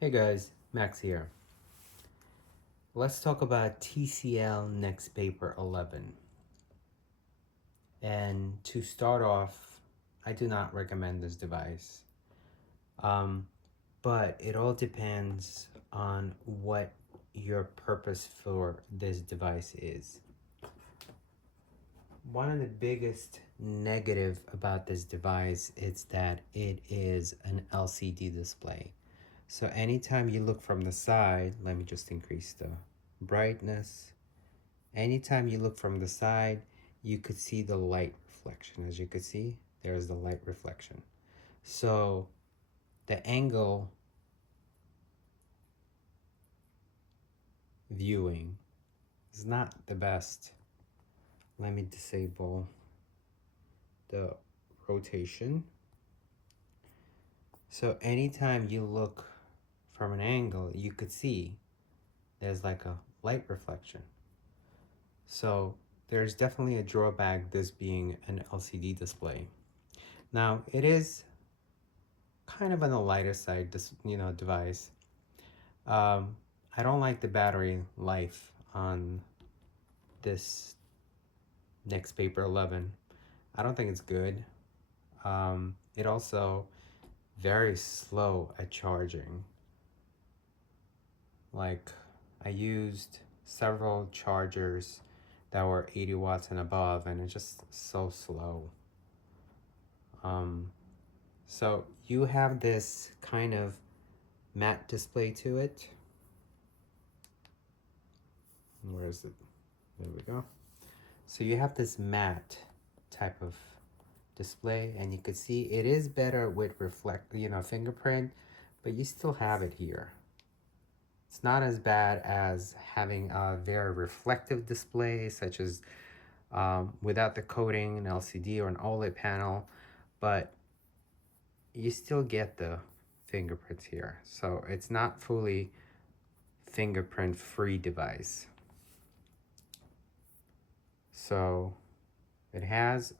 Hey guys, Max here. Let's talk about TCL NXTPAPER 11. And to start off, I do not recommend this device. Um, but it all depends on what your purpose for this device is. One of the biggest negative about this device is that it is an LCD display. So anytime you look from the side, let me just increase the brightness. Anytime you look from the side, you could see the light reflection. As you could see, there's the light reflection. So the angle viewing is not the best. Let me disable the rotation. So anytime you look from an angle, you could see there's like a light reflection. So there's definitely a drawback, this being an LCD display. Now it is kind of on the lighter side, this device. I don't like the battery life on this NXTPAPER 11. I don't think it's good. It also very slow at charging. Like, I used several chargers that were 80 watts and above, and it's just so slow. So you have this kind of matte display to it. Where is it? There we go. So you have this matte type of display, and you could see it is better with fingerprint, but you still have it here. It's not as bad as having a very reflective display, such as without the coating, an LCD or an OLED panel, but you still get the fingerprints here. So it's not fully fingerprint free device. So it has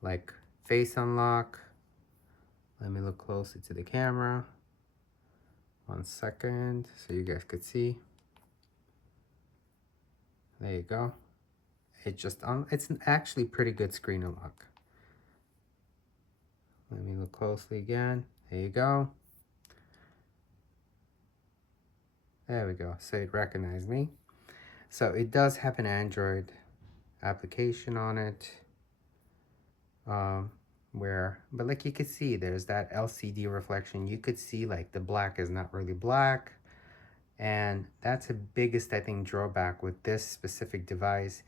like face unlock. Let me look closer to the camera. 1 second, so you guys could see. There you go. It's actually pretty good screen unlock. Let me look closely again. There you go. There we go. So it recognized me. So it does have an Android application on it. But like you could see, there's that LCD reflection. You could see like the black is not really black. And that's the biggest, I think, drawback with this specific device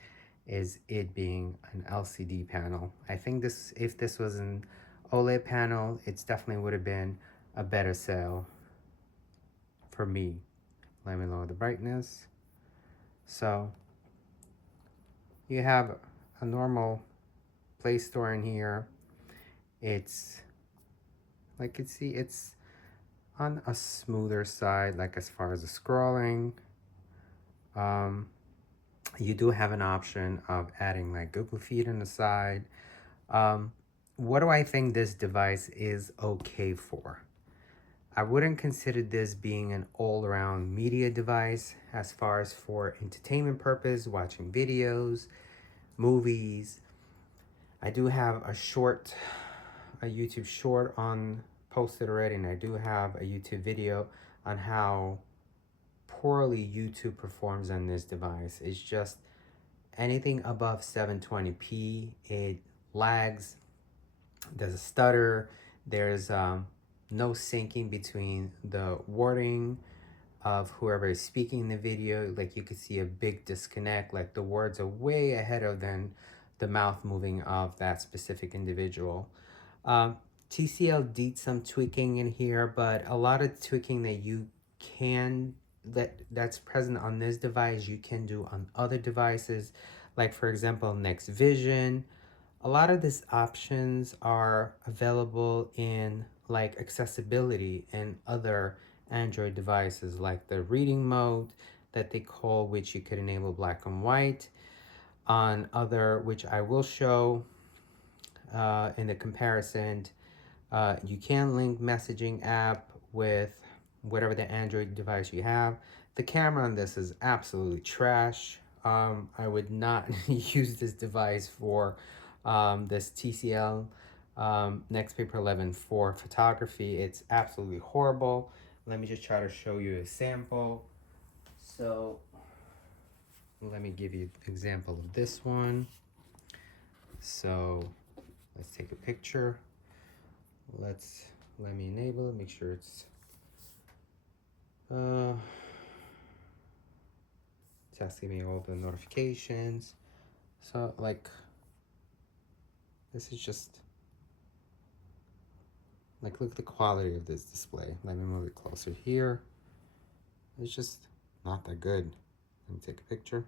is it being an LCD panel. I think if this was an OLED panel, it definitely would have been a better sale for me. Let me lower the brightness. So you have a normal Play Store in here. It's like it's on a smoother side, like as far as the scrolling. You do have an option of adding like Google Feed on the side. What do I think this device is okay for? I wouldn't consider this being an all-around media device as far as for entertainment purpose, watching videos, movies. I do have a YouTube short posted already, and I do have a YouTube video on how poorly YouTube performs on this device. It's just anything above 720p, it lags, there's a stutter, there's no syncing between the wording of whoever is speaking in the video. Like you could see a big disconnect, like the words are way ahead of then the mouth moving of that specific individual. TCL did some tweaking in here, but a lot of tweaking that's present on this device you can do on other devices, like for example Next Vision. A lot of these options are available in like accessibility and other Android devices, like the reading mode that they call, which you could enable black and white on other, which I will show in the comparison. You can link messaging app with whatever the Android device you have. The camera on this is absolutely trash. I would not use this device for this TCL NXTPAPER 11 for photography. It's absolutely horrible. Let me just try to show you a sample. So let me give you an example of this one. So let's take a picture. Let me enable it, make sure it's it's asking me all the notifications. So like this is just like, look at the quality of this display. Let me move it closer here. It's just not that good. Let me take a picture.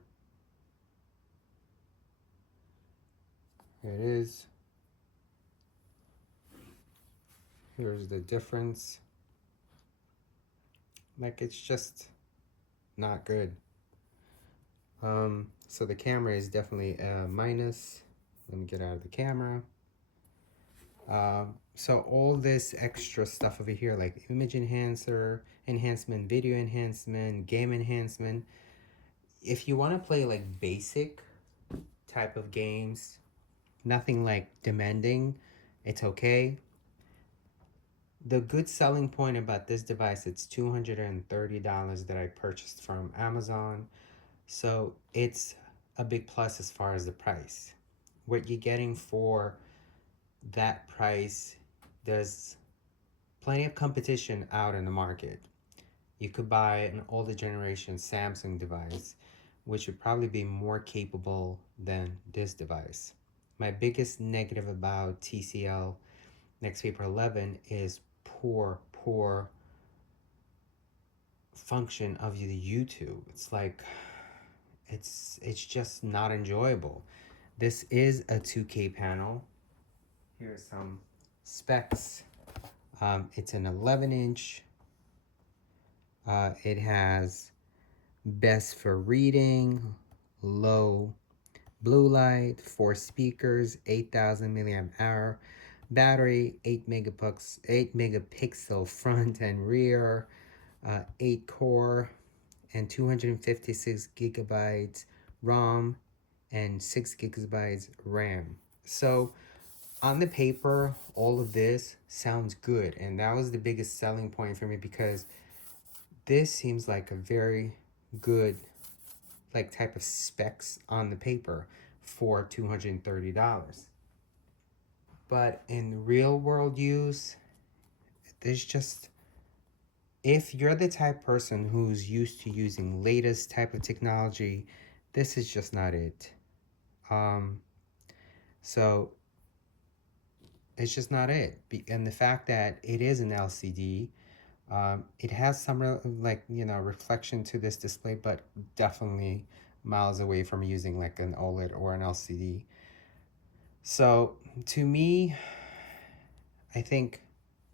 Here it is. Here's the difference. Like, it's just not good. So the camera is definitely a minus. Let me get out of the camera. So all this extra stuff over here, like image enhancement, video enhancement, game enhancement. If you want to play like basic type of games, nothing like demanding, it's okay. The good selling point about this device, it's $230 that I purchased from Amazon. So it's a big plus as far as the price. What you're getting for that price, there's plenty of competition out in the market. You could buy an older generation Samsung device, which would probably be more capable than this device. My biggest negative about TCL NXTPAPER 11 is poor function of the YouTube. It's like, it's just not enjoyable. This is a 2K panel. Here's some specs. It's an 11-inch. It has best for reading, low blue light, 4 speakers, 8,000 milliamp hour battery, 8 megapixel front and rear, 8 core, and 256 gigabytes ROM and 6 gigabytes RAM. So on the paper, all of this sounds good, and that was the biggest selling point for me, because this seems like a very good like type of specs on the paper for $230. But in real world use, there's just, if you're the type of person who's used to using latest type of technology, this is just not it. So it's just not it. And the fact that it is an LCD, it has some reflection to this display, but definitely miles away from using like an OLED or an LCD. So to me, I think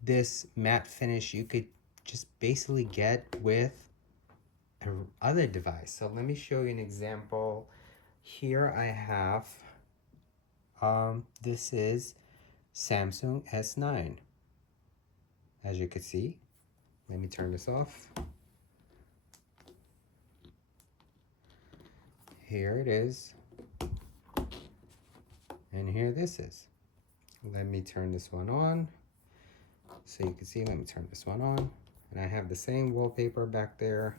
this matte finish you could just basically get with other device. So let me show you an example. Here I have, this is Samsung S9. As you can see, let me turn this off. Here it is. And here this is. Let me turn this one on. So you can see, let me turn this one on. And I have the same wallpaper back there.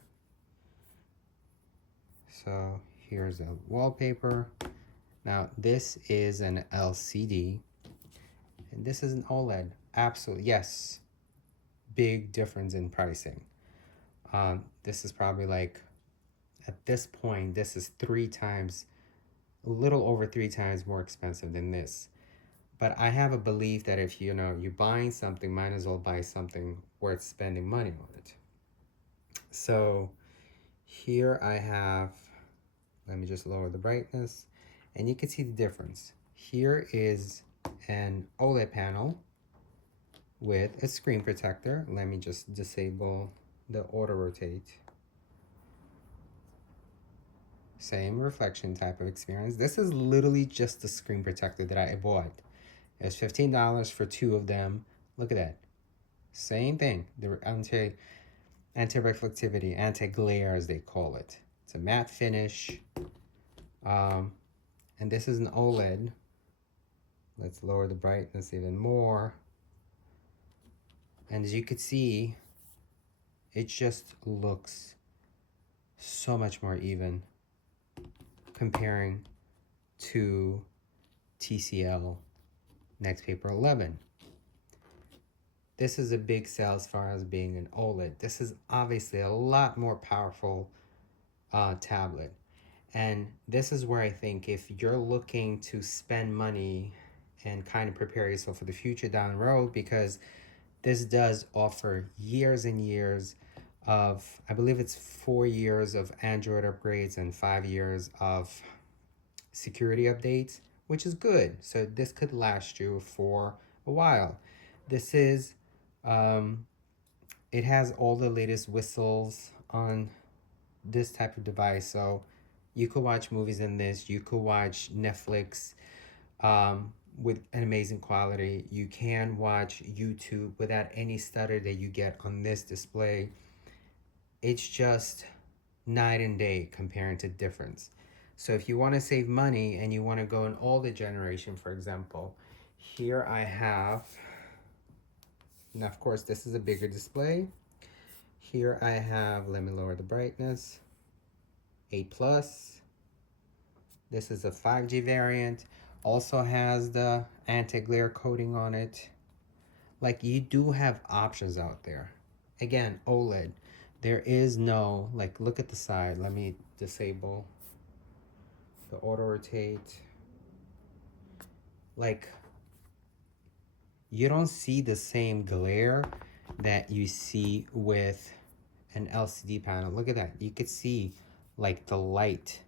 So here's a wallpaper. Now this is an LCD. And this is an OLED. Absolutely, yes. Big difference in pricing. This is probably like, at this point, this is 3 times, a little over 3 times more expensive than this. But I have a belief that if you're buying something, might as well buy something worth spending money on it. So here I have, let me just lower the brightness, and you can see the difference. Here is an OLED panel with a screen protector. Let me just disable the auto rotate. Same reflection type of experience. This is literally just the screen protector that I bought. It's $15 for 2 of them. Look at that. Same thing. The anti-reflectivity, anti-glare as they call it. It's a matte finish. And this is an OLED. Let's lower the brightness even more. And as you can see, it just looks so much more even comparing to TCL NXTPAPER 11. This is a big sell as far as being an OLED. This is obviously a lot more powerful tablet. And this is where I think if you're looking to spend money and kind of prepare yourself for the future down the road, because this does offer years and years of, I believe it's 4 years of Android upgrades and 5 years of security updates, which is good. So this could last you for a while. This is, it has all the latest whistles on this type of device. So you could watch movies in this. You could watch Netflix with an amazing quality. You can watch YouTube without any stutter that you get on this display. It's just night and day comparing to difference. So if you want to save money and you want to go in older generation, for example, here I have, now of course this is a bigger display. Here I have, let me lower the brightness, 8 plus. This is a 5G variant. Also has the anti-glare coating on it. Like, you do have options out there. Again, OLED. There is no, like, look at the side. Let me disable the auto rotate. Like, you don't see the same glare that you see with an LCD panel. Look at that. You could see like the light.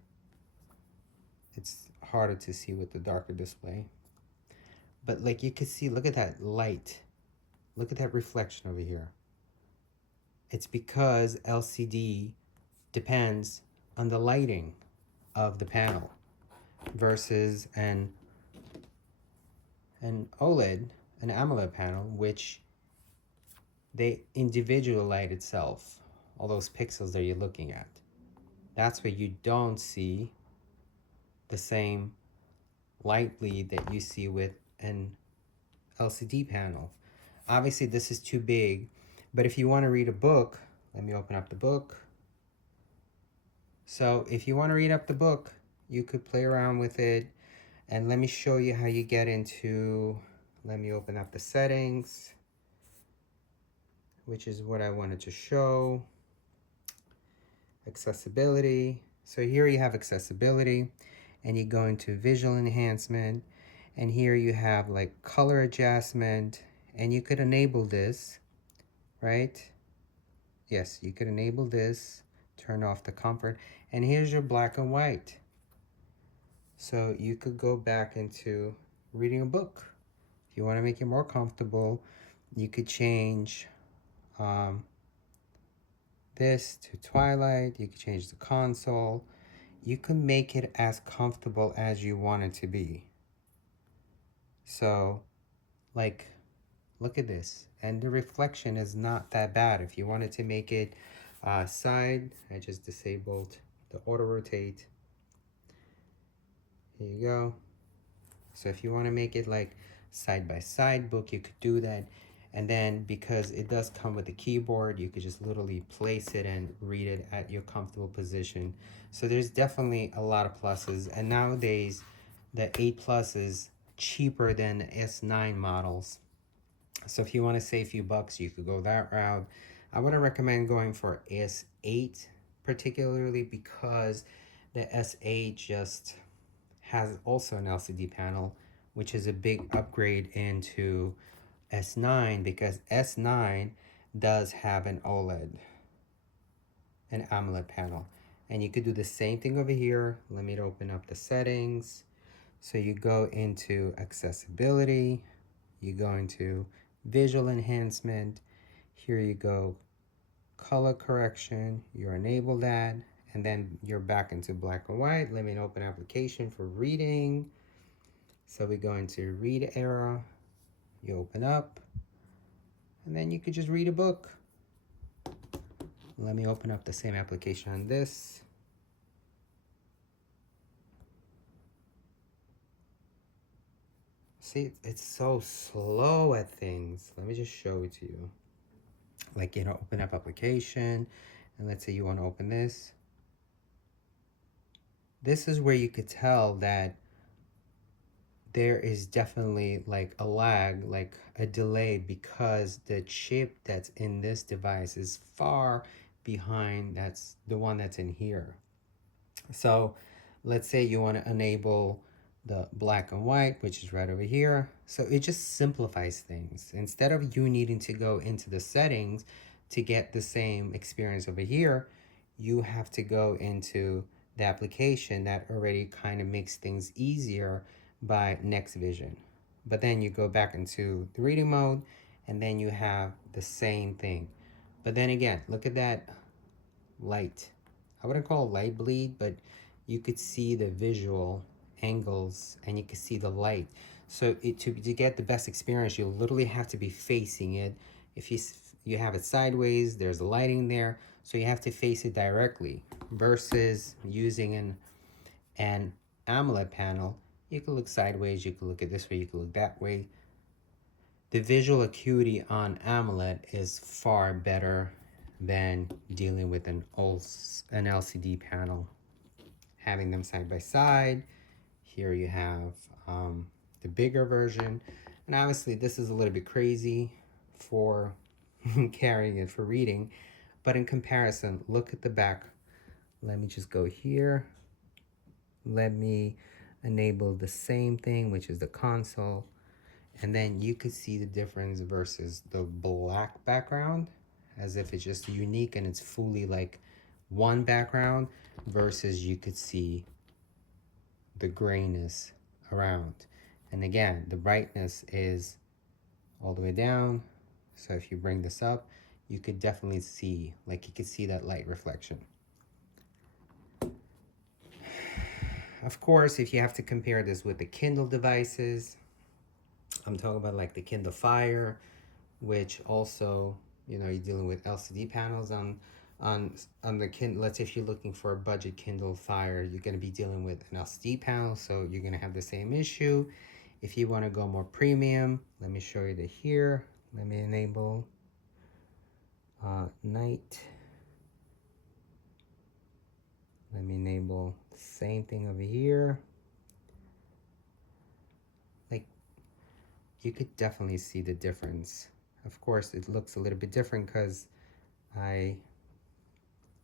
It's harder to see with the darker display. But like you could see, look at that light. Look at that reflection over here. It's because LCD depends on the lighting of the panel versus an OLED, an AMOLED panel, which they individual light itself, all those pixels that you're looking at. That's where you don't see the same light bleed that you see with an LCD panel. Obviously this is too big, but if you want to read a book, let me open up the book. So if you want to read up the book, you could play around with it. And let me show you how you get into, let me open up the settings, which is what I wanted to show. Accessibility. So here you have accessibility, and you go into visual enhancement, and here you have like color adjustment, and you could enable this, right? Yes, you could enable this, turn off the comfort, and here's your black and white. So you could go back into reading a book. If you want to make it more comfortable, you could change this to Twilight. You could change the console. You can make it as comfortable as you want it to be. So, like, look at this. And the reflection is not that bad. If you wanted to make it side, I just disabled the auto rotate. Here you go. So if you want to make it like side-by-side book, you could do that. And then because it does come with a keyboard, you could just literally place it and read it at your comfortable position. So there's definitely a lot of pluses. And nowadays, the 8 Plus is cheaper than the S9 models. So if you want to save a few bucks, you could go that route. I wouldn't recommend going for S8, particularly because the S8 just has also an LCD panel, which is a big upgrade into S9, because S9 does have an OLED, an AMOLED panel. And you could do the same thing over here. Let me open up the settings. So you go into accessibility, you go into visual enhancement. Here you go, color correction, you enable that, and then you're back into black and white. Let me open application for reading. So we go into read era, you open up, then you could just read a book. Let me open up the same application on this. See, it's so slow at things. Let me just show it to you. Like, you know, open up application, and let's say you want to open this. This is where you could tell that there is definitely like a lag, like a delay, because the chip that's in this device is far behind that's the one that's in here. So let's say you want to enable the black and white, which is right over here. So it just simplifies things. Instead of you needing to go into the settings to get the same experience over here, you have to go into the application that already kind of makes things easier by Next Vision. But then you go back into the reading mode, and then you have the same thing. But then again, look at that light. I wouldn't call it light bleed, but you could see the visual angles and you could see the light. So to get the best experience, you literally have to be facing it. If you have it sideways, there's lighting there, so you have to face it directly, versus using an AMOLED panel. You can look sideways, you can look at this way, you can look that way. The visual acuity on AMOLED is far better than dealing with an LCD panel. Having them side by side, here you have the bigger version, and obviously this is a little bit crazy for carrying it for reading, but in comparison, look at the back. Let me just go here. Let me enable the same thing, which is the console, and then you could see the difference versus the black background, as if it's just unique and it's fully like one background, versus you could see the grayness around. And again, the brightness is all the way down. So if you bring this up, you could definitely see, like you could see that light reflection. Of course, if you have to compare this with the Kindle devices, I'm talking about like the Kindle Fire, which also, you know, you're dealing with LCD panels on the Kindle. Let's say if you're looking for a budget Kindle Fire, you're going to be dealing with an LCD panel, so you're going to have the same issue. If you want to go more premium, let me show you the here. Let me enable night. Let me enable the same thing over here. Like, you could definitely see the difference. Of course, it looks a little bit different because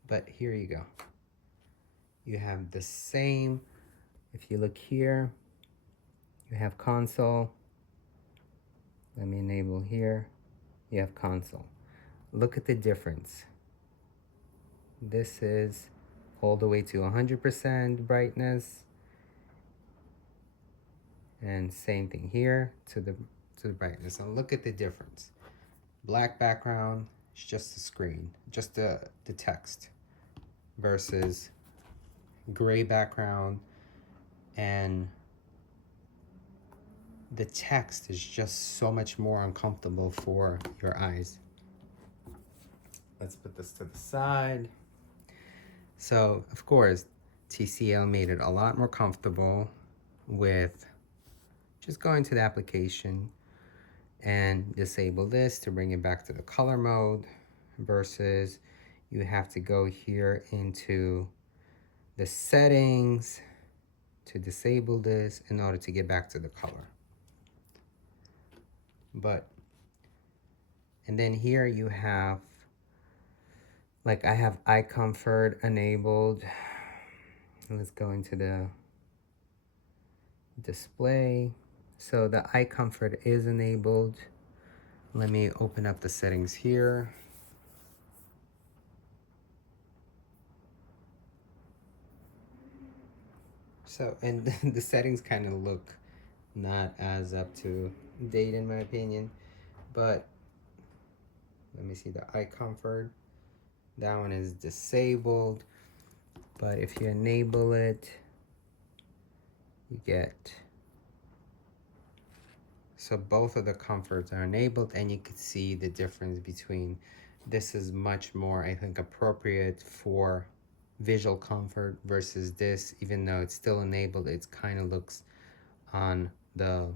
but here you go. You have the same. If you look here, you have console. Let me enable here. You have console. Look at the difference. This is all the way to 100% brightness. And same thing here to the brightness. And look at the difference. Black background, it's just the screen, just the text, versus gray background, and the text is just so much more uncomfortable for your eyes. Let's put this to the side. So, of course, TCL made it a lot more comfortable with just going to the application and disable this to bring it back to the color mode, versus you have to go here into the settings to disable this in order to get back to the color. And then here you have, like I have eye comfort enabled. Let's go into the display. So the eye comfort is enabled. Let me open up the settings here. So, and the settings kind of look not as up to date in my opinion, but let me see the eye comfort. That one is disabled, but if you enable it, you get So both of the comforts are enabled, and you can see the difference between this is much more, I think, appropriate for visual comfort versus this. Even though it's still enabled, it kind of looks on the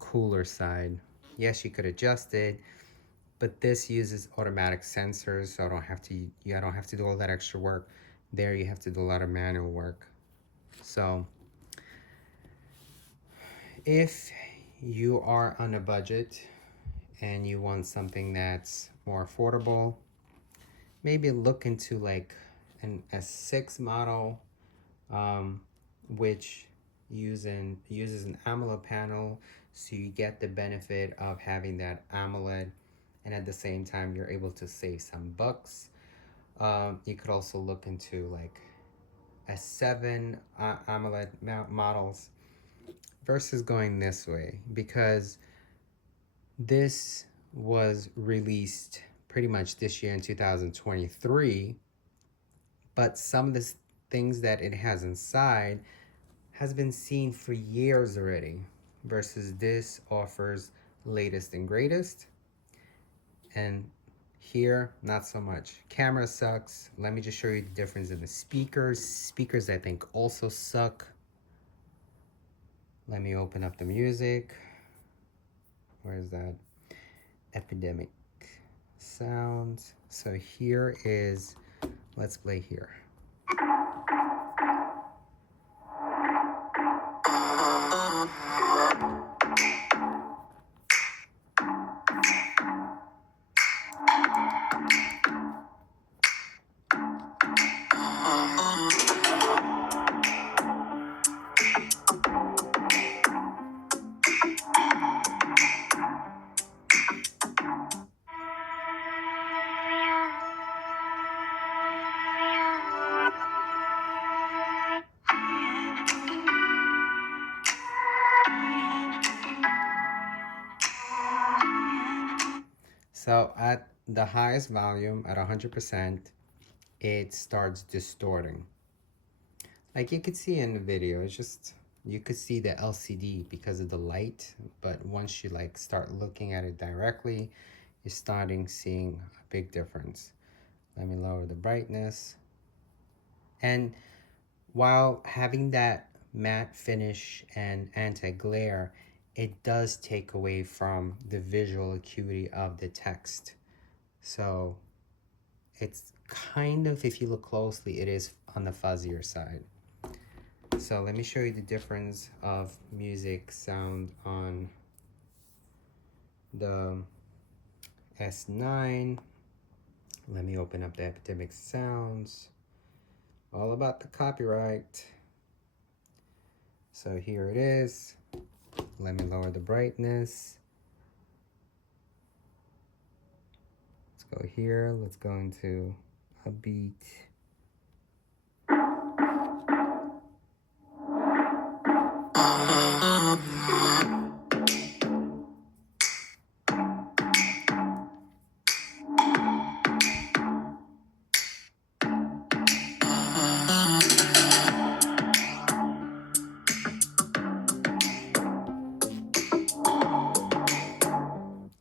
cooler side. Yes, you could adjust it, but this uses automatic sensors, so I don't have to do all that extra work. There you have to do a lot of manual work. So if you are on a budget and you want something that's more affordable, maybe look into like an S6 model, which uses an AMOLED panel, so you get the benefit of having that AMOLED, and at the same time you're able to save some bucks. You could also look into like S7 AMOLED models versus going this way, because this was released pretty much this year in 2023, but some of the things that it has inside has been seen for years already, versus this offers latest and greatest. And here, not so much. Camera sucks. Let me just show you the difference in the speakers. Speakers, I think, also suck. Let me open up the music. Where's that? Epidemic sound. So here is, let's play here. So at the highest volume, at 100%, it starts distorting. Like you could see in the video, it's just, you could see the LCD because of the light, but once you like start looking at it directly, you're starting seeing a big difference. Let me lower the brightness. And while having that matte finish and anti-glare, it does take away from the visual acuity of the text. So it's kind of, if you look closely, it is on the fuzzier side. So let me show you the difference of music sound on the S9. Let me open up the Epidemic Sounds. All about the copyright. So here it is. Let me lower the brightness. Let's go here. Let's go into a beat.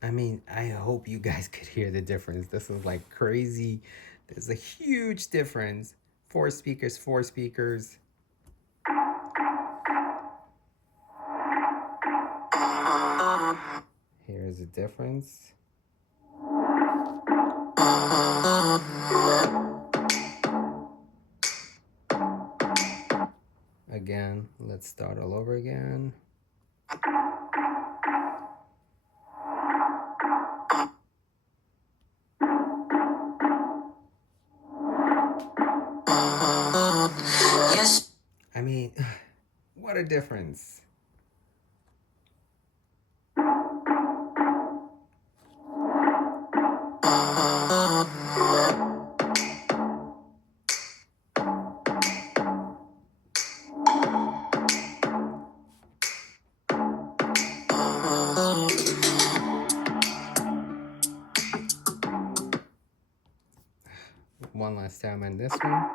I mean, I hope you guys could hear the difference. This is like crazy. There's a huge difference. 4 speakers, 4 speakers. Here's the difference. Again, let's start all over again. Yes. I mean, what a difference. One last time on this one.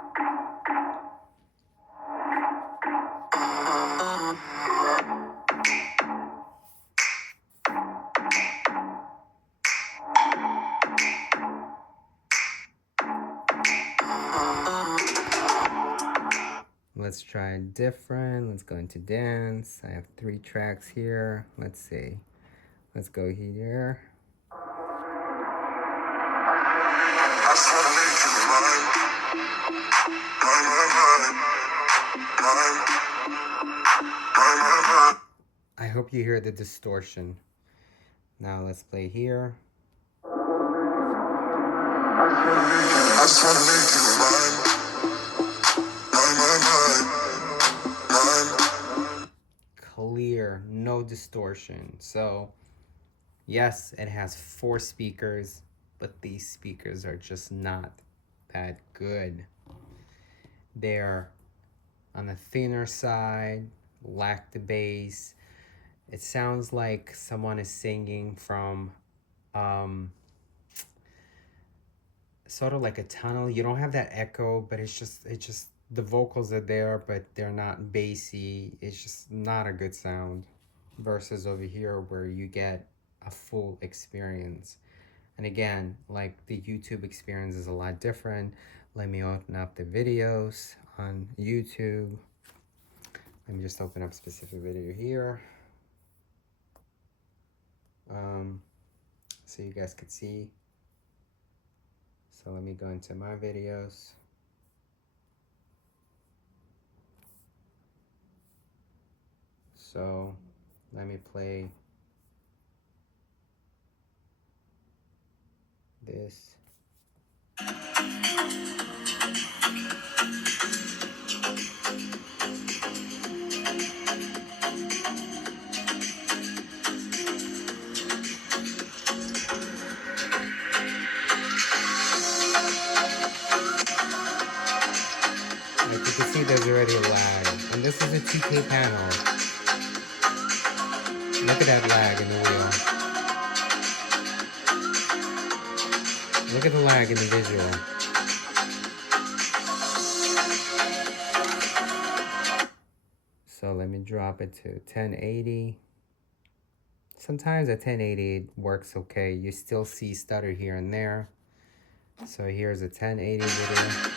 let's try different. Let's go into dance. I have 3 tracks here. Let's see. Let's go here. I hope you hear the distortion. Now let's play here. Clear, no distortion. So yes, it has 4 speakers, but these speakers are just not that good. They're on the thinner side, lack the bass. It sounds like someone is singing from sort of like a tunnel. You don't have that echo, but it's just the vocals are there, but they're not bassy. It's just not a good sound versus over here where you get a full experience. And again, like the YouTube experience is a lot different. Let me open up the videos on YouTube. Let me just open up a specific video here. So you guys could see. So let me go into my videos. So let me play this. Like you can see there's already a lag. And this is a 2K panel. Look at that lag in the wheel. Look at the lag in the visual. So let me drop it to 1080. Sometimes at 1080 it works okay. You still see stutter here and there. So here's a 1080 video.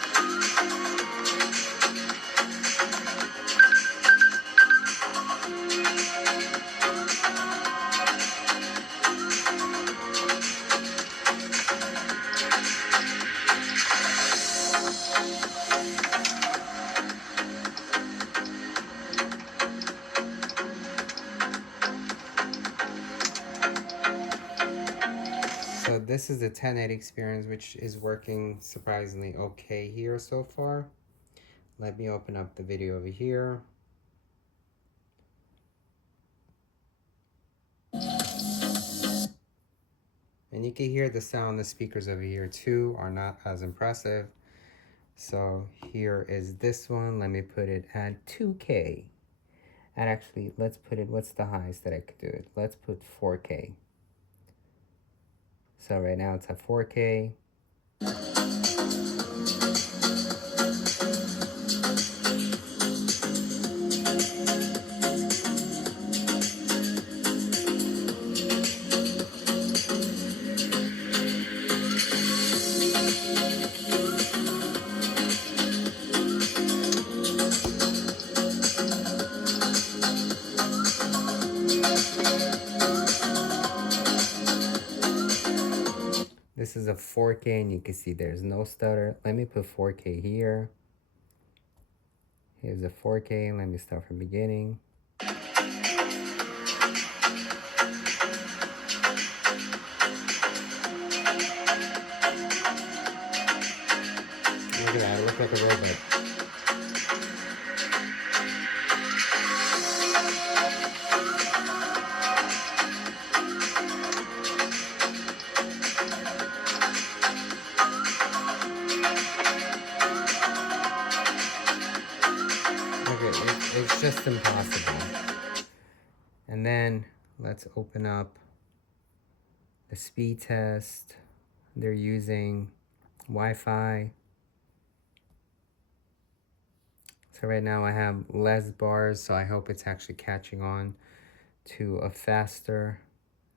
So this is the 1080 experience, which is working surprisingly okay here so far. Let me open up the video over here. And you can hear the sound. The speakers over here too are not as impressive. So here is this one. Let me put it at 2K. And actually, let's put it, what's the highest that I could do it? Let's put 4K. So right now it's at 4K. This is a 4K and you can see there's no stutter. Let me put 4K here. Here's a 4K. Let me start from beginning. Look at that, I look like a robot. It's just impossible. And then let's open up the speed test. They're using Wi-Fi. So right now I have less bars, so I hope it's actually catching on to a faster.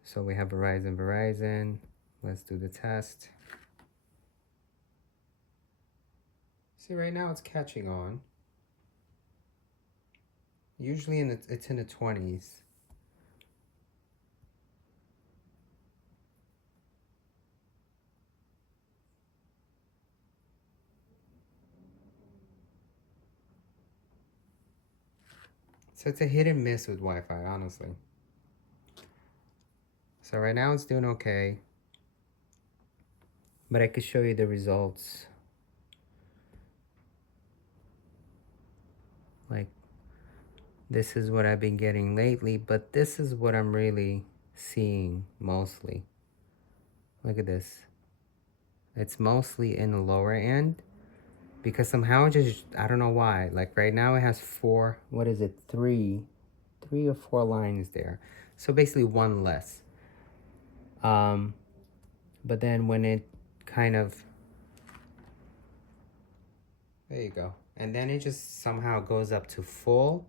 So we have Verizon. Let's do the test. See, right now it's catching on. Usually it's in the 20s. So it's a hit and miss with Wi-Fi, honestly. So right now it's doing okay, but I could show you the results. Like, this is what I've been getting lately, but this is what I'm really seeing mostly. Look at this. It's mostly in the lower end because somehow just, I don't know why. Like right now it has four, what is it? Three or four lines there. So basically one less. But then when it kind of, there you go. And then it just somehow goes up to full,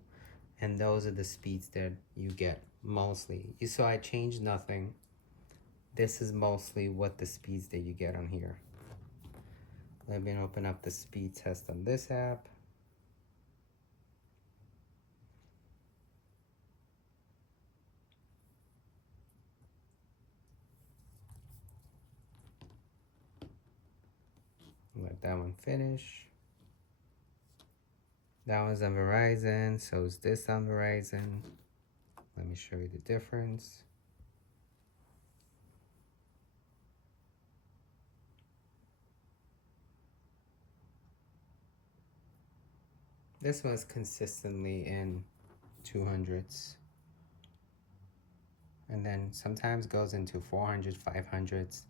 and those are the speeds that you get mostly. You saw I changed nothing. This is mostly what the speeds that you get on here. Let me open up the speed test on this app. Let that one finish. That one's on Verizon, so is this on Verizon. Let me show you the difference. This one's consistently in 200s. And then sometimes goes into 400s, 500s.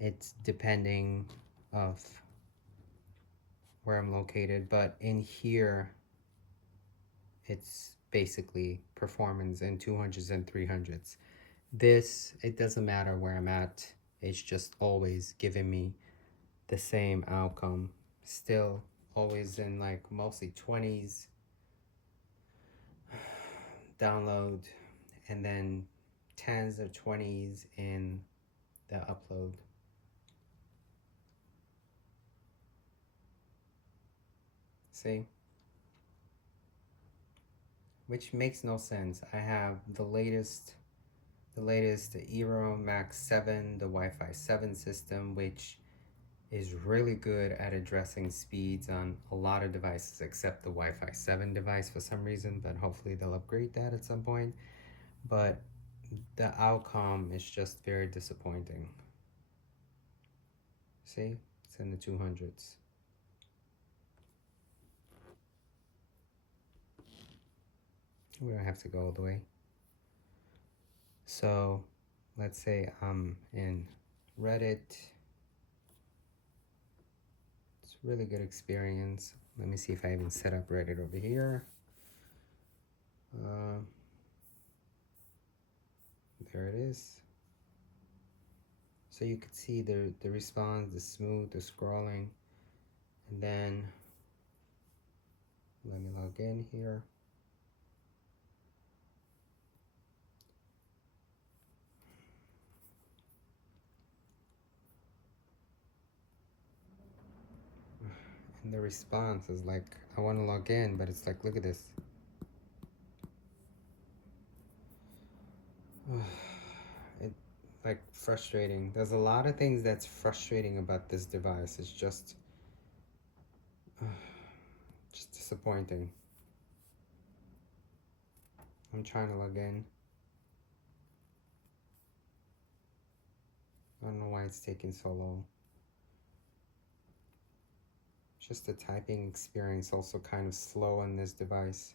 It's depending of where I'm located, but in here, it's basically performance in 200s and 300s. This, it doesn't matter where I'm at. It's just always giving me the same outcome. Still always in like mostly 20s download, and then 10s or 20s in the upload. See? Which makes no sense. I have the latest Eero Max 7, the Wi-Fi 7 system, which is really good at addressing speeds on a lot of devices except the Wi-Fi 7 device for some reason, but hopefully they'll upgrade that at some point. But the outcome is just very disappointing. See? It's in the 200s. We don't have to go all the way. So let's say I'm in Reddit. It's a really good experience. Let me see if I even set up Reddit over here. There it is. So you could see the response, the smooth, the scrolling. And then let me log in here. And the response is like, I want to log in, but it's like, look at this. It like frustrating. There's a lot of things that's frustrating about this device. It's just disappointing. I'm trying to log in. I don't know why it's taking so long. Just the typing experience also kind of slow on this device.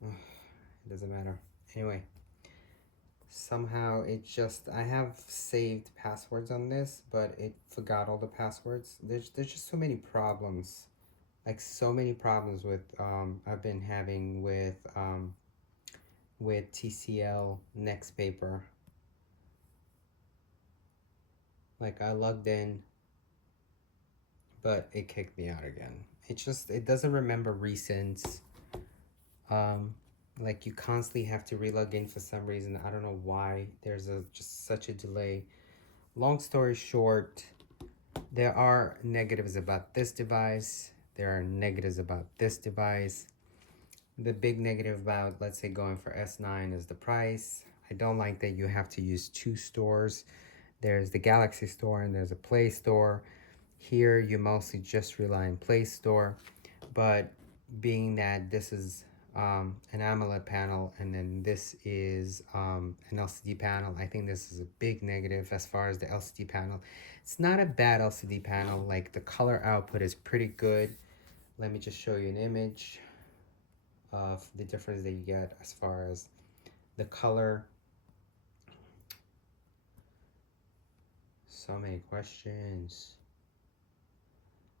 It doesn't matter. Anyway, somehow it just, I have saved passwords on this, but it forgot all the passwords. There's just so many problems. Like so many problems with I've been having with TCL NXTPAPER. Like I logged in, but it kicked me out again. It doesn't remember recents. Like you constantly have to relog in for some reason. I don't know why. There's just such a delay. Long story short, there are negatives about this device. There are negatives about this device. The big negative about, let's say, going for S9 is the price. I don't like that you have to use two stores. There's the Galaxy Store and there's a Play Store. Here, you mostly just rely on Play Store. But being that this is an AMOLED panel and then this is an LCD panel, I think this is a big negative as far as the LCD panel. It's not a bad LCD panel. Like the color output is pretty good. Let me just show you an image of the difference that you get as far as the color. So many questions.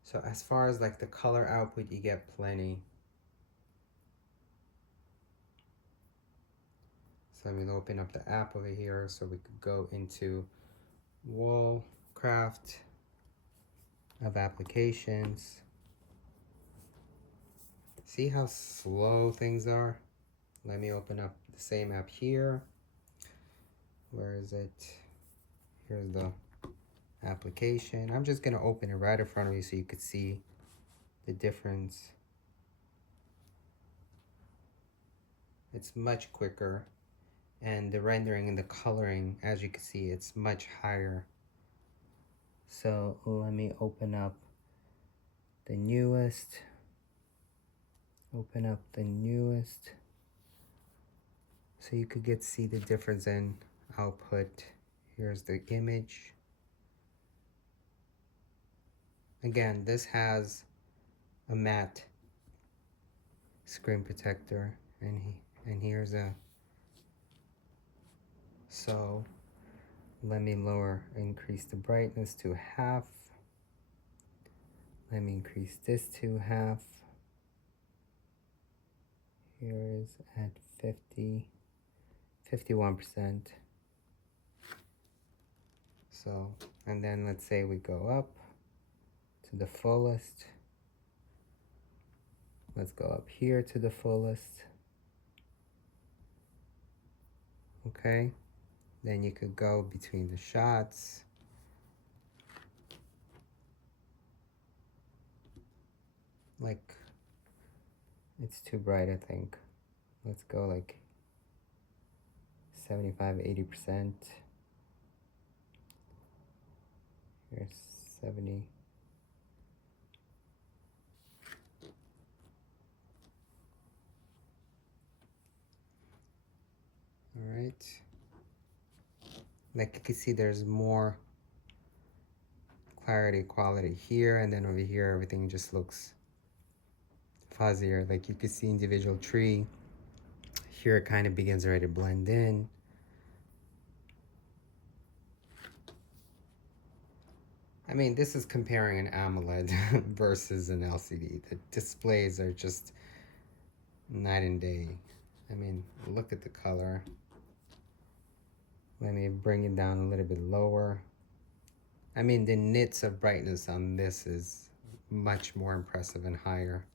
So as far as like the color output, you get plenty. So let me open up the app over here so we could go into wall craft of applications. See how slow things are? Let me open up the same app here. Where is it? Here's the application. I'm just gonna open it right in front of you so you could see the difference. It's much quicker, and the rendering and the coloring, as you can see, it's much higher. So let me open up the newest. Open up the newest. So you could see the difference in output. Here's the image. Again, this has a matte screen protector, and here's a. So let me increase the brightness to half. Let me increase this to half. Here is at 51%. So, and then let's say we go up to the fullest. Let's go up here to the fullest. Okay. Then you could go between the shots. Like, it's too bright, I think. Let's go like 75–80%. Here's 70. All right. Like you can see, there's more quality here, and then over here, everything just looks fuzzier. Like you can see individual tree. Here it kind of begins already to blend in. I mean, this is comparing an AMOLED versus an LCD. The displays are just night and day. I mean, look at the color. Let me bring it down a little bit lower. I mean, the nits of brightness on this is much more impressive and higher.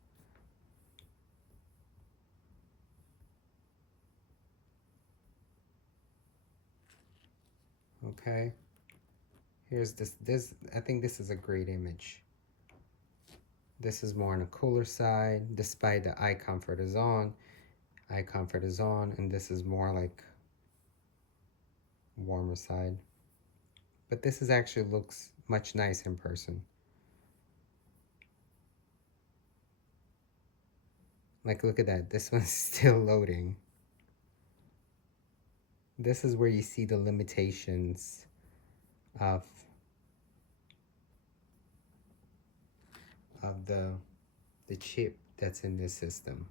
Okay. Here's this, I think this is a great image. This is more on the cooler side, despite the eye comfort is on. Eye comfort is on, and this is more like warmer side. But this is actually looks much nice in person. Like, look at that. This one's still loading. This is where you see the limitations of the chip that's in this system.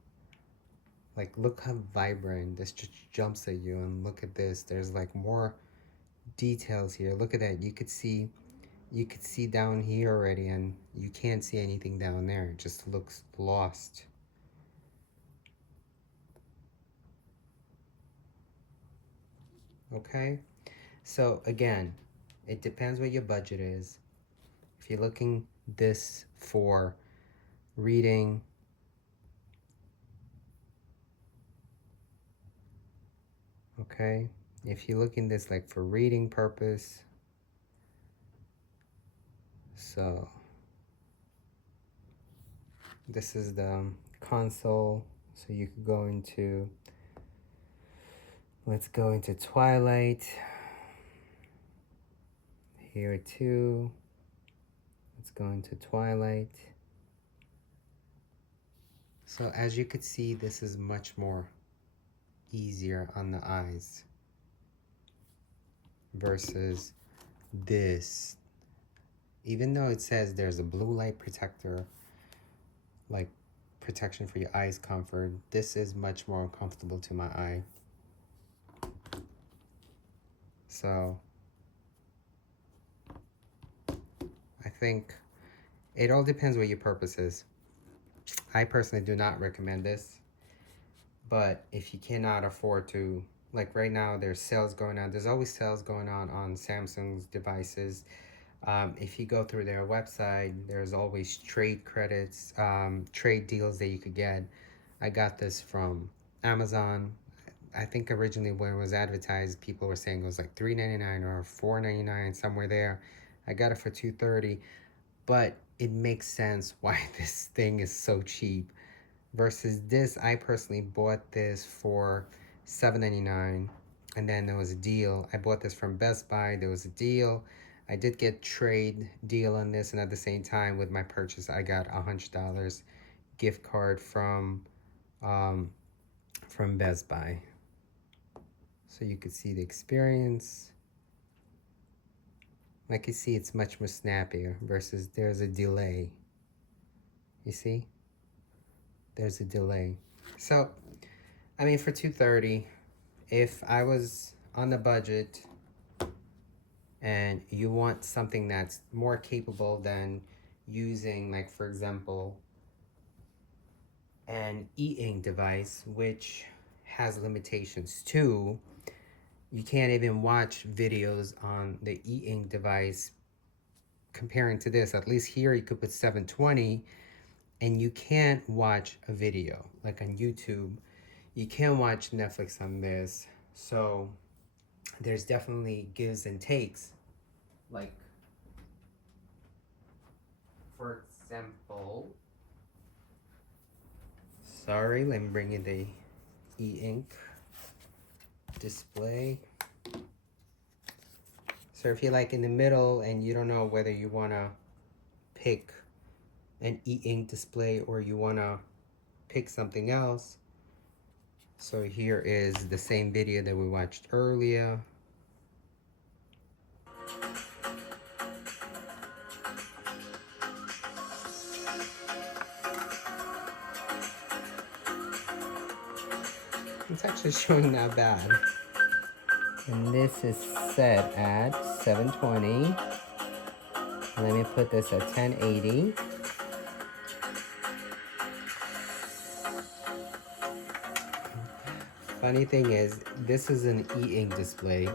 Like, look how vibrant this just jumps at you, and look at this. There's like more details here. Look at that. You could see down here already, and you can't see anything down there. It just looks lost. Okay, so again, it depends what your budget is. If you're looking this for reading, Okay, if you're looking this like for reading purpose, so this is the console. So you could go into, let's go into Twilight here too. Let's go into Twilight. So as you could see, this is much more easier on the eyes versus this. Even though it says there's a blue light protector, like protection for your eyes comfort, this is much more uncomfortable to my eye. So I think it all depends what your purpose is. I personally do not recommend this, but if you cannot afford to, like right now there's sales going on, there's always sales going on Samsung's devices. If you go through their website, there's always trade credits, trade deals that you could get. I got this from Amazon. I think originally when it was advertised, people were saying it was like $3.99 or $4.99, somewhere there. I got it for $2.30, but it makes sense why this thing is so cheap. Versus this, I personally bought this for $7.99, and then there was a deal. I bought this from Best Buy. There was a deal. I did get trade deal on this, and at the same time with my purchase, I got $100 gift card from Best Buy. So you could see the experience. Like you see, it's much more snappier versus there's a delay. You see? There's a delay. So, I mean, for $2.30, if I was on the budget and you want something that's more capable than using, like, for example, an e-ink device, which has limitations too. You can't even watch videos on the e-ink device comparing to this. At least here you could put 720 and you can't watch a video like on YouTube. You can't watch Netflix on this. So there's definitely gives and takes. Like, for example, sorry, let me bring in the e-ink display. So if you're like in the middle and you don't know whether you want to pick an e-ink display or you want to pick something else. So here is the same video that we watched earlier. It's actually showing not bad. And this is set at 720. Let me put this at 1080. Funny thing is, this is an e-ink display.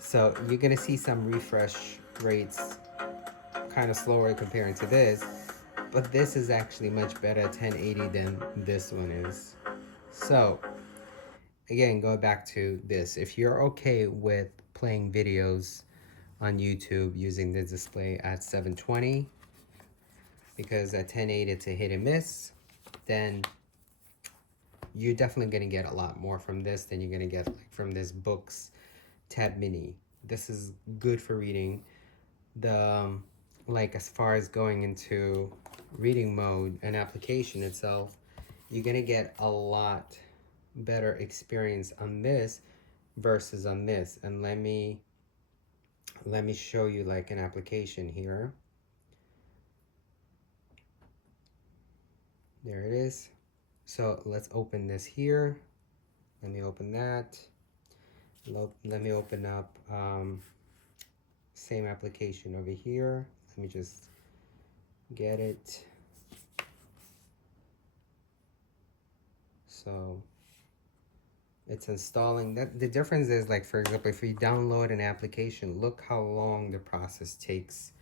So you're gonna see some refresh rates kind of slower comparing to this. But this is actually much better at 1080 than this one is. So again, going back to this, if you're okay with playing videos on YouTube using the display at 720, because at 1080 it's a hit and miss, then you're definitely going to get a lot more from this than you're going to get like from this Books Tab Mini. This is good for reading. The like as far as going into reading mode and application itself, you're going to get a lot better experience on this versus on this. And let me show you like an application here. There it is. So let's open this here. Let me open that. Let me open up same application over here. Let me just get it. So it's installing. That the difference is, like, for example, if you download an application, look how long the process takes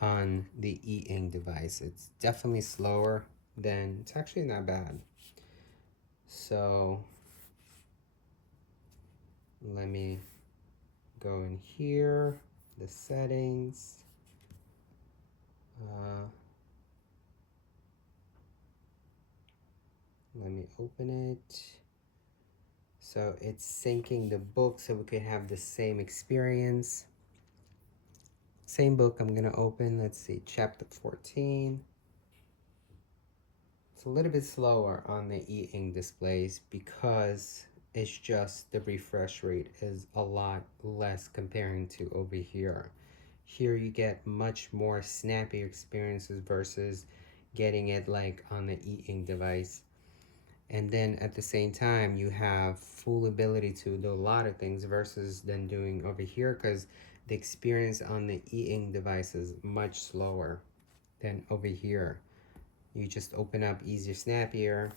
on the e-ink device. It's definitely slower than, it's actually not bad. So Let me go in here, the settings. Let me open it. So it's syncing the book so we could have the same experience. Same book I'm gonna open. Let's see, chapter 14. It's a little bit slower on the e-ink displays because it's just the refresh rate is a lot less comparing to over here. Here you get much more snappy experiences versus getting it like on the e-ink device. And then at the same time, you have full ability to do a lot of things versus than doing over here because the experience on the e-ink device is much slower than over here. You just open up easier, snappier.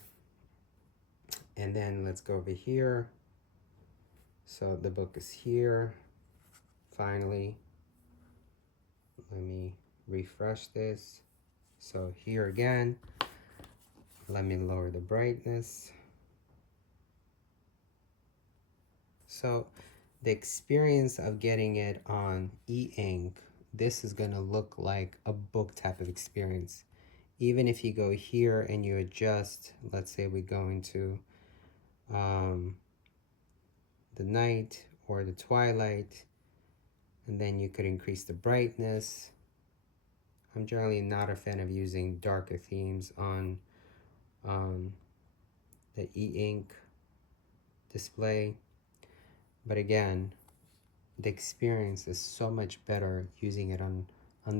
And then let's go over here. So the book is here. Finally, let me refresh this. So here again, let me lower the brightness. So the experience of getting it on e-ink, this is gonna look like a book type of experience. Even if you go here and you adjust, let's say we go into the night or the twilight, and then you could increase the brightness. I'm generally not a fan of using darker themes on the e-ink display, but again, the experience is so much better using it on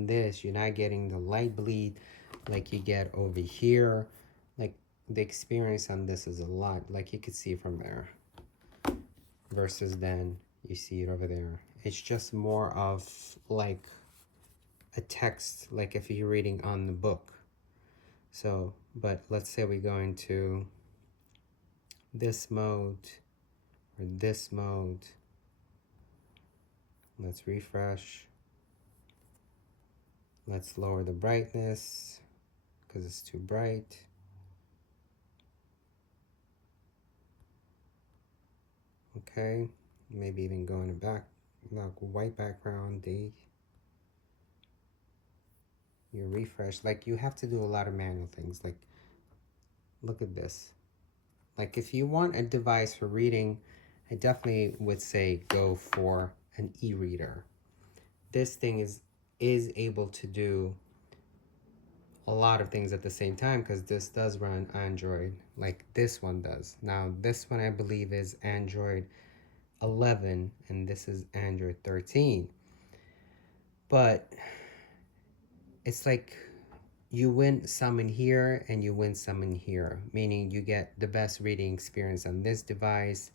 this. You're not getting the light bleed like you get over here. Like the experience on this is a lot, like you could see from there versus then you see it over there. It's just more of like a text, like if you're reading on the book. So, but let's say we go into this mode or this mode. Let's refresh. Let's lower the brightness because it's too bright. Okay, maybe even go in the back, like white background, you refresh. Like you have to do a lot of manual things. Like, look at this. Like if you want a device for reading, I definitely would say go for an e-reader. This thing is able to do a lot of things at the same time because this does run Android like this one does. Now this one I believe is Android 11 and this is Android 13. But it's like you win some in here and you win some in here, meaning you get the best reading experience on this device.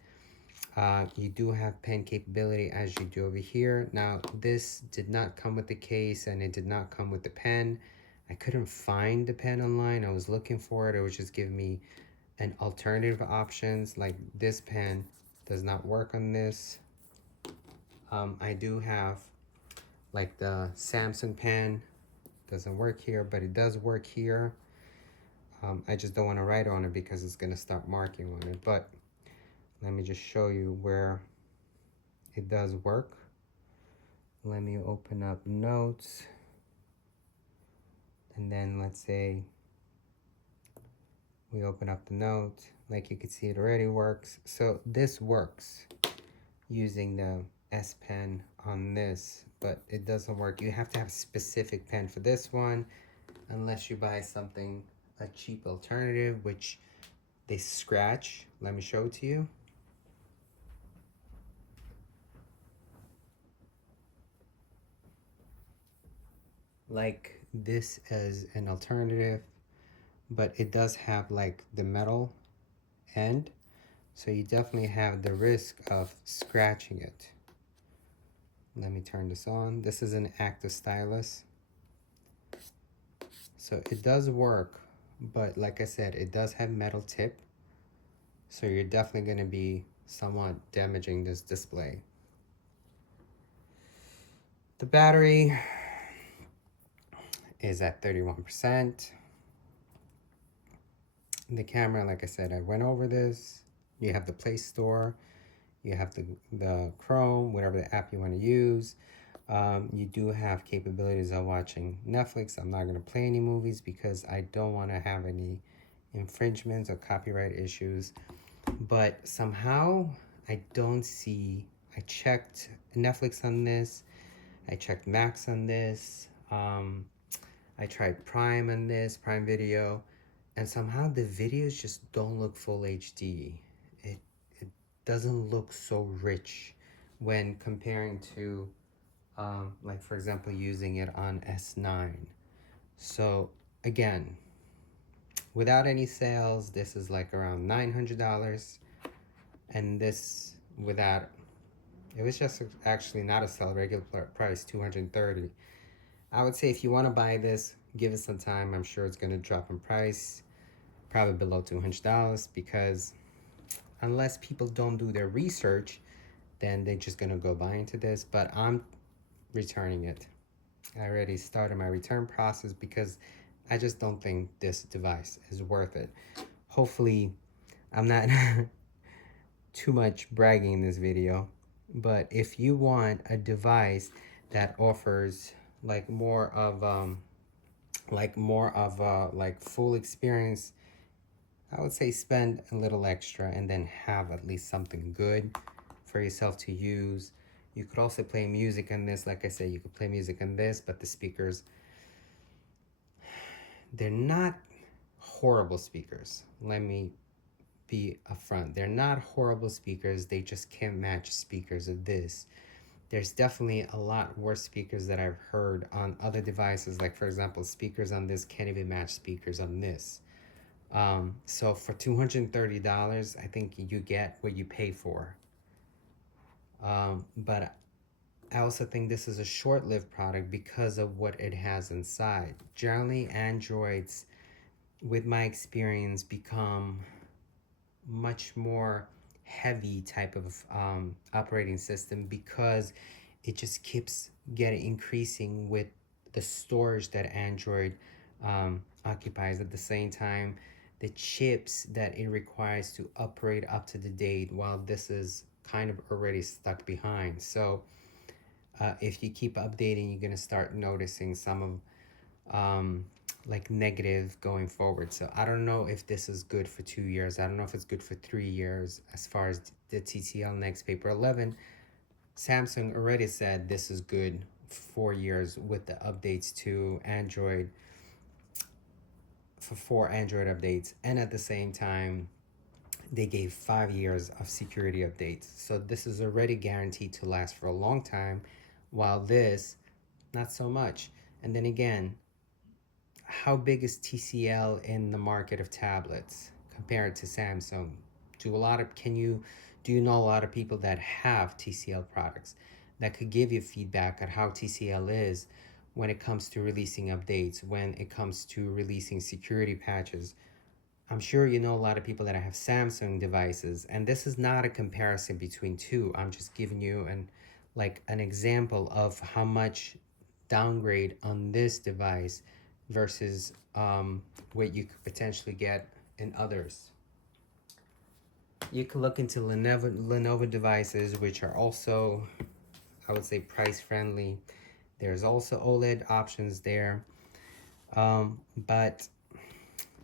You do have pen capability as you do over here. Now this did not come with the case and it did not come with the pen. I couldn't find the pen online. I was looking for it. It was just giving me an alternative options. Like this pen does not work on this. I do have like the Samsung pen, doesn't work here, but it does work here. I just don't want to write on it because it's going to start marking on it. But let me just show you where it does work. Let me open up notes. And then let's say we open up the note. Like you can see, it already works. So this works using the S Pen on this, but it doesn't work. You have to have a specific pen for this one, unless you buy something, a cheap alternative, which they scratch. Let me show it to you. Like this as an alternative, but it does have like the metal end, so you definitely have the risk of scratching it. Let me turn this on. This is an active stylus, so it does work, but like I said, it does have metal tip, so you're definitely going to be somewhat damaging this display. The battery is at 31%. The camera, like I said, I went over this. You have the Play Store. You have the Chrome, whatever the app you want to use. You do have capabilities of watching Netflix. I'm not going to play any movies because I don't want to have any infringements or copyright issues. But somehow I don't see. I checked Netflix on this. I checked Max on this. I tried Prime on this, Prime Video, and somehow the videos just don't look full HD. It doesn't look so rich when comparing to, like for example, using it on S9. So again, without any sales, this is like around $900, and this without, it was just actually not a sale, regular price, $230. I would say if you want to buy this, give it some time. I'm sure it's going to drop in price, probably below $200, because unless people don't do their research, then they're just going to go buy into this. But I'm returning it. I already started my return process because I just don't think this device is worth it. Hopefully, I'm not too much bragging in this video, but if you want a device that offers like more of like full experience, I would say spend a little extra and then have at least something good for yourself to use. You could also play music on this. Like I said, you could play music on this, but the speakers, they're not horrible speakers. Let me be upfront. They're not horrible speakers. They just can't match speakers of this. There's definitely a lot worse speakers that I've heard on other devices. Like for example, speakers on this can't even match speakers on this. So for $230, I think you get what you pay for. But I also think this is a short-lived product because of what it has inside. Generally, Androids, with my experience, become much more heavy type of operating system because it just keeps getting increasing with the storage that Android occupies. At the same time, the chips that it requires to operate up to the date, while this is kind of already stuck behind. So if you keep updating, you're gonna start noticing some of like negative going forward. So I don't know if this is good for 2 years. I don't know if it's good for 3 years. As far as the TCL NXTPAPER 11, Samsung already said this is good 4 years with the updates to Android, for 4 Android updates, and at the same time they gave 5 years of security updates. So this is already guaranteed to last for a long time, while this not so much. And then again, how big is TCL in the market of tablets compared to Samsung? Do you know a lot of people that have TCL products that could give you feedback on how TCL is when it comes to releasing updates, when it comes to releasing security patches? I'm sure you know a lot of people that have Samsung devices, and this is not a comparison between two. I'm just giving you an example of how much downgrade on this device versus what you could potentially get in others. You can look into Lenovo devices, which are also, I would say, price friendly. There's also OLED options there. But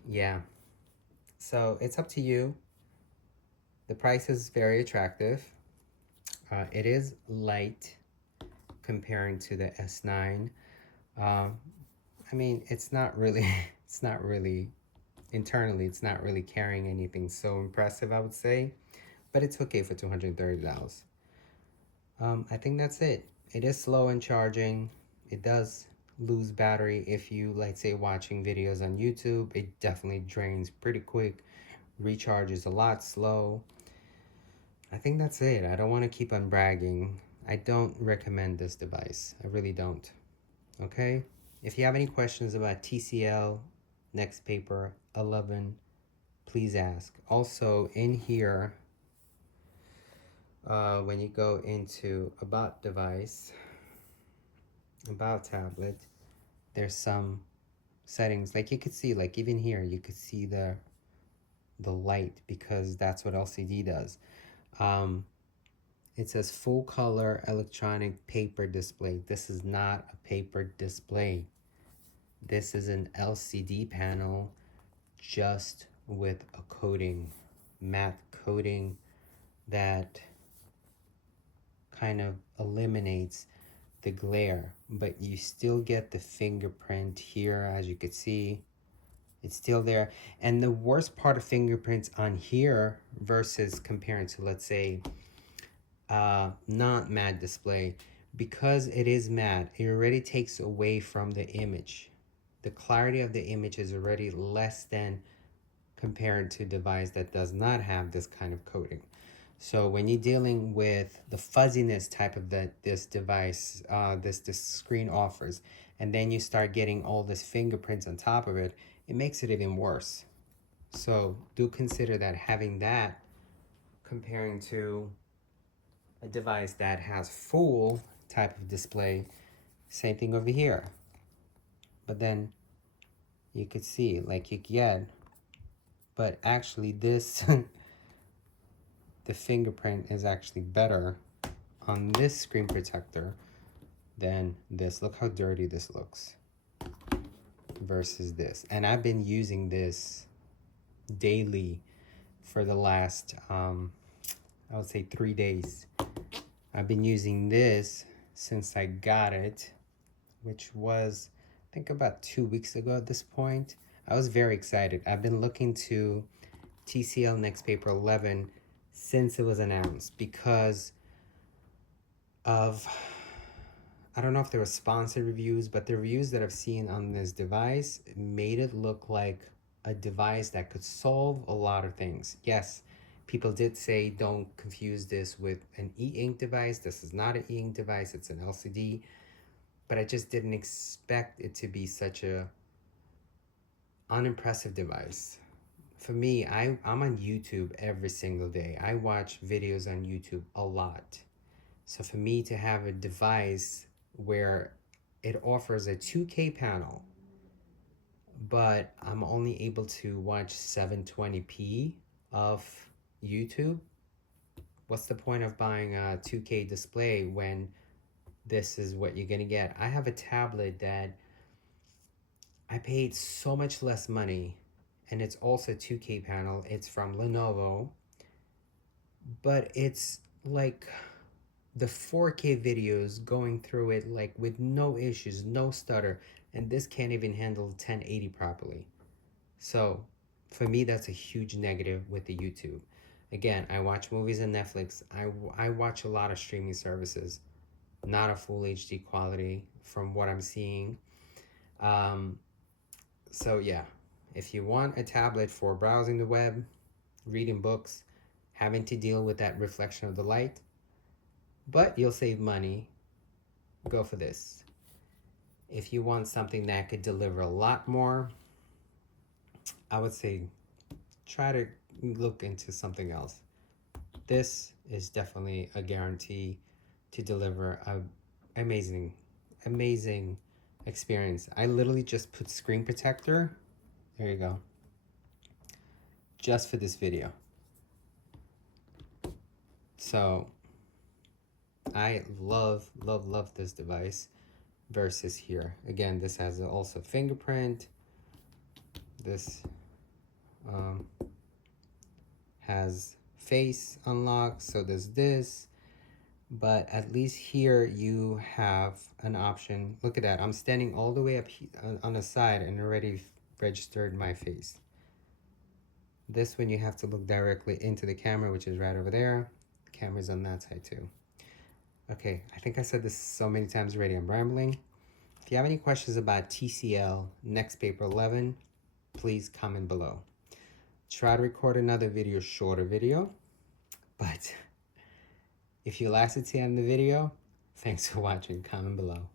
yeah, so it's up to you. The price is very attractive. It is light comparing to the S9. I mean, it's not really, it's not really, internally, it's not really carrying anything so impressive, I would say, but it's okay for $230. I think that's it. It is slow in charging. It does lose battery if you, like, say, watching videos on YouTube. It definitely drains pretty quick. Recharge is a lot slow. I think that's it. I don't want to keep on bragging. I don't recommend this device. I really don't. Okay? If you have any questions about TCL NXTPAPER 11, please ask. Also, in here, when you go into About Device, About Tablet, there's some settings. Like you could see, like even here, you could see the light because that's what LCD does. It says full color electronic paper display. This is not a paper display. This is an LCD panel just with a coating, matte coating that kind of eliminates the glare, but you still get the fingerprint here. As you can see, it's still there. And the worst part of fingerprints on here versus comparing to, let's say, not matte display, because it is matte, it already takes away from the image. The clarity of the image is already less than compared to a device that does not have this kind of coating. So when you're dealing with the fuzziness type of this device, this screen offers, and then you start getting all this fingerprints on top of it, it makes it even worse. So do consider that having that comparing to a device that has full type of display. Same thing over here. But then you could see, like you get, but actually this, the fingerprint is actually better on this screen protector than this. Look how dirty this looks versus this. And I've been using this daily for the last, I would say 3 days. I've been using this since I got it, which was, I think, about 2 weeks ago at this point. I was very excited. I've been looking to TCL NXTPAPER 11 since it was announced because of, I don't know if there were sponsored reviews, but the reviews that I've seen on this device made it look like a device that could solve a lot of things. Yes, people did say don't confuse this with an e-ink device. This is not an e-ink device, it's an LCD. But I just didn't expect it to be such a unimpressive device. For me, I'm on YouTube every single day. I watch videos on YouTube a lot. So for me to have a device where it offers a 2K panel, but I'm only able to watch 720p of YouTube, what's the point of buying a 2K display when this is what you're gonna get? I have a tablet that I paid so much less money, and it's also a 2K panel. It's from Lenovo, but it's like the 4K videos going through it like with no issues, no stutter, and this can't even handle 1080 properly. So for me, that's a huge negative with the YouTube. Again, I watch movies on Netflix. I watch a lot of streaming services, not a full HD quality from what I'm seeing. So yeah, if you want a tablet for browsing the web, reading books, having to deal with that reflection of the light, but you'll save money, go for this. If you want something that could deliver a lot more, I would say try to look into something else. This is definitely a guarantee to deliver an amazing experience. I literally just put screen protector, there you go, just for this video. So I love this device versus here. Again, this has also fingerprint. This has face unlock, so there's this, but at least here you have an option. Look at that, I'm standing all the way up on the side and already registered my face. This one you have to look directly into the camera, which is right over there. The camera's on that side too. Okay, I think I said this so many times already, I'm rambling. If you have any questions about TCL NXTPAPER 11, please comment below. Try to record another video, shorter video, but if you lasted to the end of the video, thanks for watching, comment below.